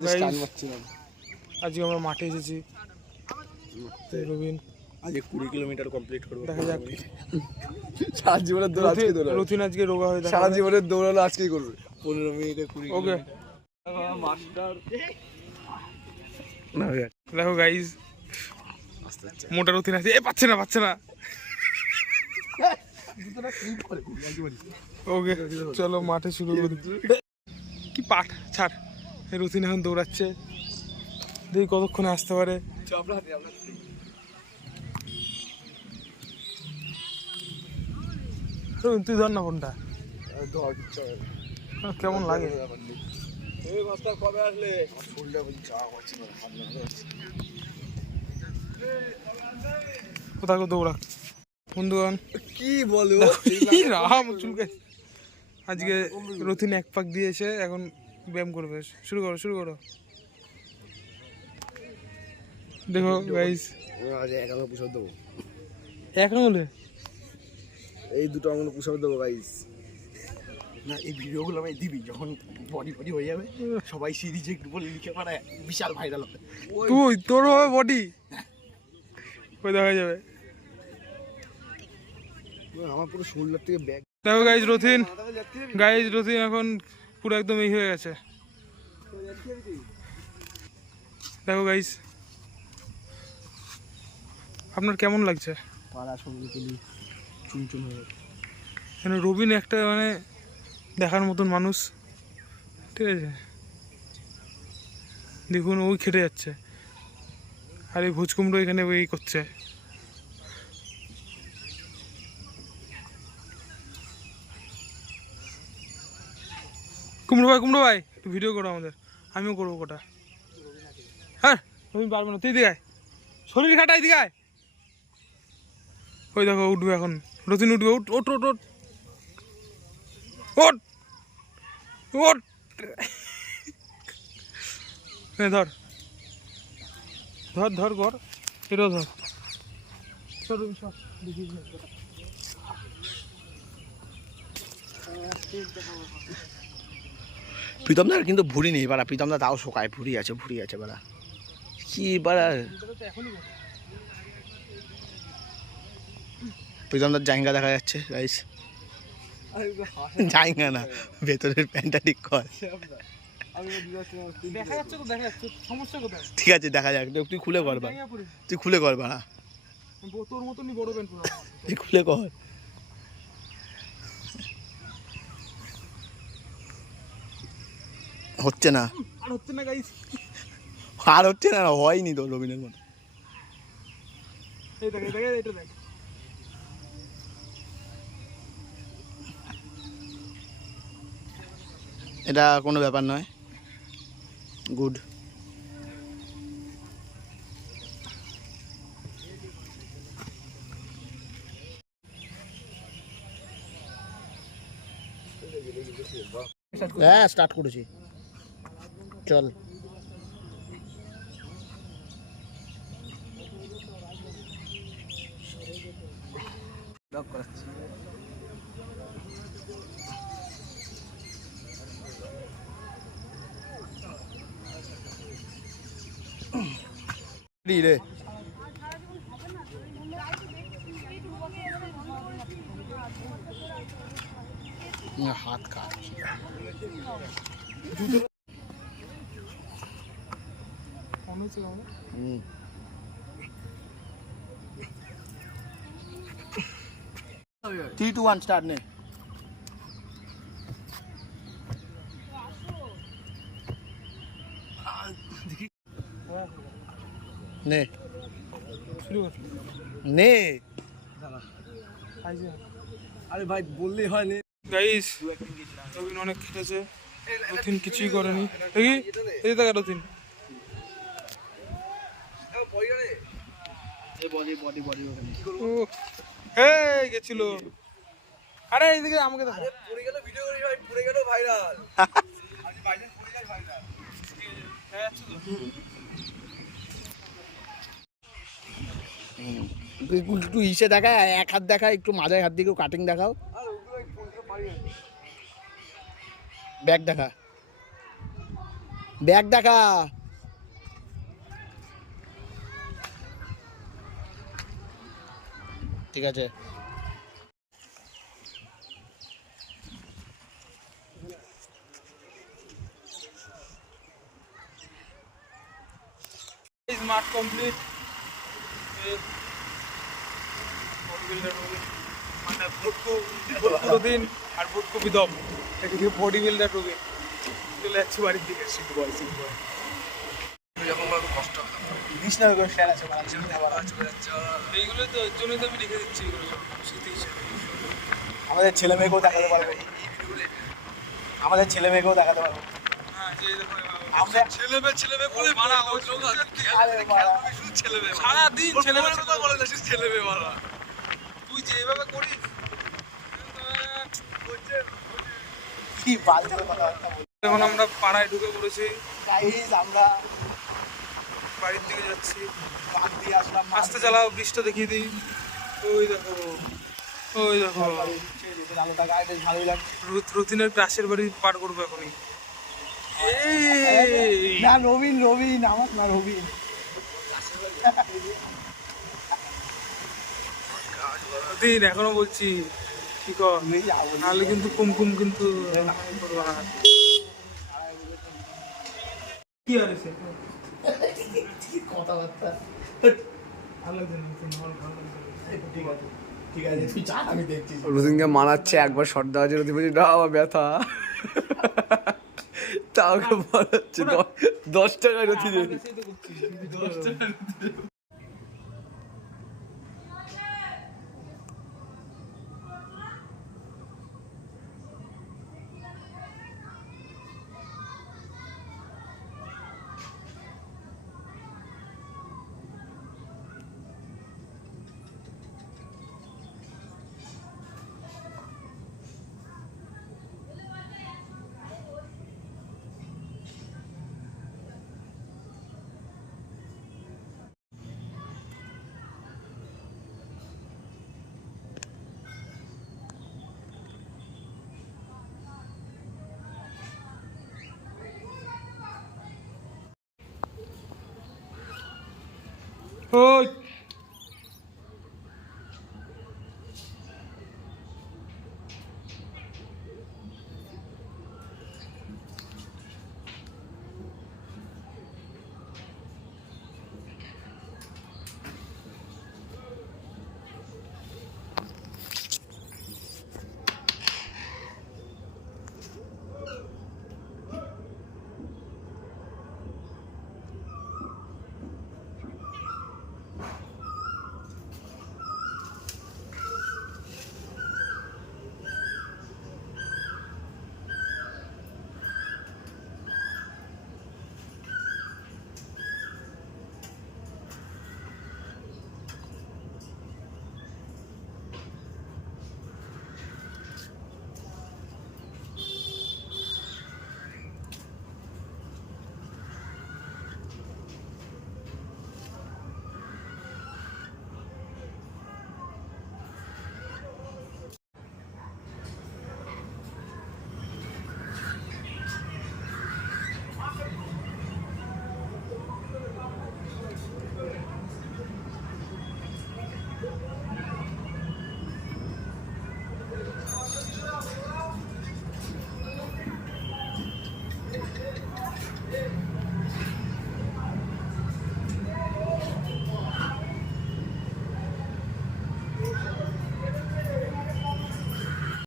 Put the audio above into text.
আজকে আমরা মাঠে এসেছি, রবিন আজকে 20 কিলোমিটার কমপ্লিট করবো। দেখা যাক। সারা জীবনের দৌড় আজকে দৌড়াবে। রথিন আজকে রোগা হয়ে সারা জীবনের দৌড়ালো আজকেই করবে। 15 মিনিটে 20 ওকে মাস্টার। দেখো গাইজ, মোটা রথিন আছে। পাচ্ছে না ওকে চলো মাঠে শুরু করি। কি পাঠ ছাড়, রথিন এখন দৌড়াচ্ছে, দেখি কতক্ষণে আসতে পারে। তুই ধর না ফোনটা, কেমন লাগে? কোথাও দৌড়া বন্ধুগণ। কি বলো রাম চুলকে। আজকে রথিন এক পাক দিয়েছে, এখন ব্যায়াম করবে। শুরু করো। দেখো গাইস, এক আঙুলে এই দুটো আঙুলে পুশ আপ দেবো গাইস। না এই ভিডিওগুলো আমি দিবি যখন বডি হয়ে যাবে, সবাই সিরিজে বলে লিখে পাঠায়, বিশাল ভাইরাল হবে। তোর হবে বডি, ওই দেখা যাবে। আমার পুরো শোল্ডার থেকে ব্যাগ। দেখো গাইস রথিন এখন পুরো একদম এই হয়ে গেছে। দেখো গাইস, আপনার কেমন লাগছে? রবিন একটা মানে দেখার মতন মানুষ, ঠিক আছে। দেখুন ওই খেটে যাচ্ছে, আর এই ভোজ কুমড়ো এখানে ওই করছে। কুমড়ো ভাই একটু ভিডিও করো আমাদের, আমিও করবো কটা। হ্যাঁ তুমি পারবে না, তুই দিঘায় শরীর খাটাই দিঘায়। ওই দেখো উঠবে এখন, রথিন উঠবে। ওট ধর কর, এটাও ধর। প্রীতমদার কিন্তু ভুড়ি নেই বাড়া, প্রীতমদা তাও শোকায়। ভুড়ি আছে বাড়া, কি বাড়া। প্রীতমদার জায়গা দেখা যাচ্ছে গাইস, জায়গা না, ভেতরের প্যান্টটা ঠিক কর। ঠিক আছে দেখা যাক, তুই খুলে কর বাড়া, তুই খুলে কর বাড়া, তোর মতনই বড় প্যান্ট, তুই খুলে কর। হচ্ছে না গাইস, আর হচ্ছে না, হয়নি তো রবিনের মতো। এটা কোনো ব্যাপার নয়, গুড। হ্যাঁ স্টার্ট করেছি, চল। রে হাত কাট। 3, 2, 1 স্টার্ট নে। নে নে, আরে ভাই বললেই হয়। নে গাইস, রবিন অনেক খেটেছে, রথিন কিছুই করেনি। দেখি এই দেখা রথিন গেছিল। আরে এইদিকে আমাকে দেখা, একটু ইসে দেখায়, এক হাত দেখায়, একটু মাঝায় হাত দিকেও কাটিং দেখাও, ব্যাগ দেখা। ব্যাগ দেখা। ঠিক আছে। মাঠ কমপ্লিট। মানে পুরো দিন আর ফুটকপি দম, এদিকে বডি বিল্ডার রোগে চলে যাচ্ছি বাড়ির দিকে। এইগুলো তো ওর জন্যই তো আমি লিখে দিচ্ছি এগুলো সব স্মৃতি হিসেবে। আমাদের ছেলে মেয়েকেও দেখাতে পারবো, আমাদের ছেলে মেয়েকেও দেখাতে পারবো। হ্যাঁ, যে দেখো আমরা ছেলে মেয়ে বলে মারা ওই লোক আছে শুধু ছেলে মেয়ে সারাদিন ছেলে মেয়ে কথা বলে না, শুধু ছেলে মেয়ে মারা। তুই যেভাবে করিস কি বালতে কথাবার্তা বলি। এখন আমরা পাড়ায় ঢুকে পড়েছি, গাইস আমরা বাড়ির দিকে যাচ্ছি। বাগ দিয়ে আসলাম, আস্তে চালাও, বৃষ্টি দেখিয়ে দিই। ওই দেখো, ওই দেখো আলোটা গায়ে বেশ ভালোই লাগছে। রতিনের ক্লাসের বাড়ি পার করবো এখনই। না রবিন, রবিন আমার না, রবিন। রতিন এখনো বলছি কি কর, নাহলে কিন্তু কুমকুম কিন্তু করবো না। কি আর এসে কথাবার্তা ভালো লাগছে না, ভালো লাগছে। ঠিক আছে, ঠিক আছে, তুই চা, আমি দেখছি। রতিনকে মানাচ্ছে, একবার শর্ট দেওয়া আছে, রতিন বলছি না আমার ব্যথা, তাও মানাচ্ছে 10 টাকায় রতিনে। ওই